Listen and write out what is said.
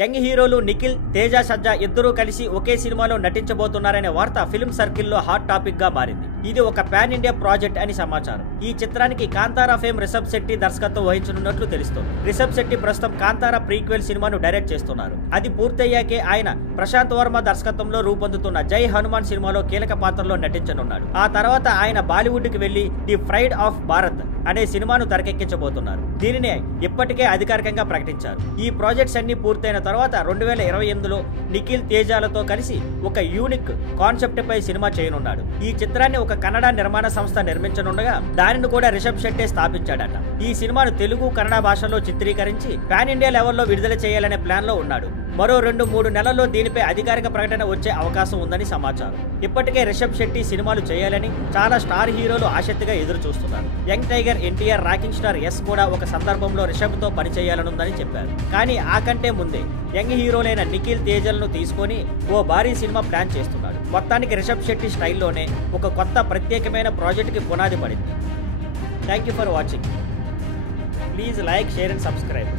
Young హీరోలు నిఖిల్, తేజ సజ్జా ఇద్దరూ కలిసి ఒకే సినిమాలో నటించబోతున్నారనే వార్త ఫిల్మ్ సర్కిల్లో హాట్ టాపిక్ గా మారింది. ఇది ఒక పాన్ ఇండియా ప్రాజెక్ట్ అని సమాచారం. ఈ చిత్రానికి కాంతారా ఫేమ్ రిషబ్ శెట్టి దర్శకత్వం వహించనున్నట్లు తెలుస్తోంది. రిషబ్ శెట్టి ప్రస్తుతం కాంతారా ప్రీక్వెల్ సినిమాను డైరెక్ట్ చేస్తున్నారు. అది పూర్తయ్యాకే ఆయన ప్రశాంత్ వర్మ దర్శకత్వంలో రూపొందుతున్న జై హనుమాన్ సినిమాలో కీలక పాత్రలో నటించనున్నాడు. ఆ తర్వాత ఆయన బాలీవుడ్ కి వెళ్లి ది ప్రైడ్ ఆఫ్ భారత్ అనే సినిమాను తెరకెక్కించబోతున్నారు. దీనిని ఇప్పటికే అధికారికంగా ప్రకటించారు. ఈ ప్రాజెక్ట్స్ అన్ని పూర్తయిన తర్వాత 2028లో నిఖిల్, తేజాలతో కలిసి ఒక యూనిక్ కాన్సెప్ట్ పై సినిమా చేయనున్నాడు. ఈ చిత్రాన్ని ఒక కన్నడ నిర్మాణ సంస్థ నిర్మించనుండగా దానిని కూడా రిషబ్ శెట్టి స్థాపించాడట. ఈ సినిమాను తెలుగు, కన్నడ భాషల్లో చిత్రీకరించి పాన్ ఇండియా లెవెల్లో విడుదల చేయాలనే ప్లాన్ లో ఉన్నాడు. మరో 2-3 నెలల్లో దీనిపై అధికారిక ప్రకటన వచ్చే అవకాశం ఉందని సమాచారం. ఇప్పటికే రిషబ్ శెట్టి సినిమాలు చేయాలని చాలా స్టార్ హీరోలు ఆసక్తిగా ఎదురు చూస్తున్నారు. Young tiger NTR, rocking star ఎస్ కూడా ఒక సందర్భంలో రిషబ్ తో పనిచేయాలనుందని చెప్పారు. కానీ ఆ కంటే ముందే యంగ్ హీరోలైన నిఖిల్, తేజలను తీసుకొని ఓ భారీ సినిమా ప్లాన్ చేస్తున్నాడు. మొత్తానికి రిషబ్ శెట్టి స్టైల్లోనే ఒక కొత్త ప్రత్యేకమైన ప్రాజెక్టుకి పునాది పడింది. Thank you for watching. Please like, share and subscribe.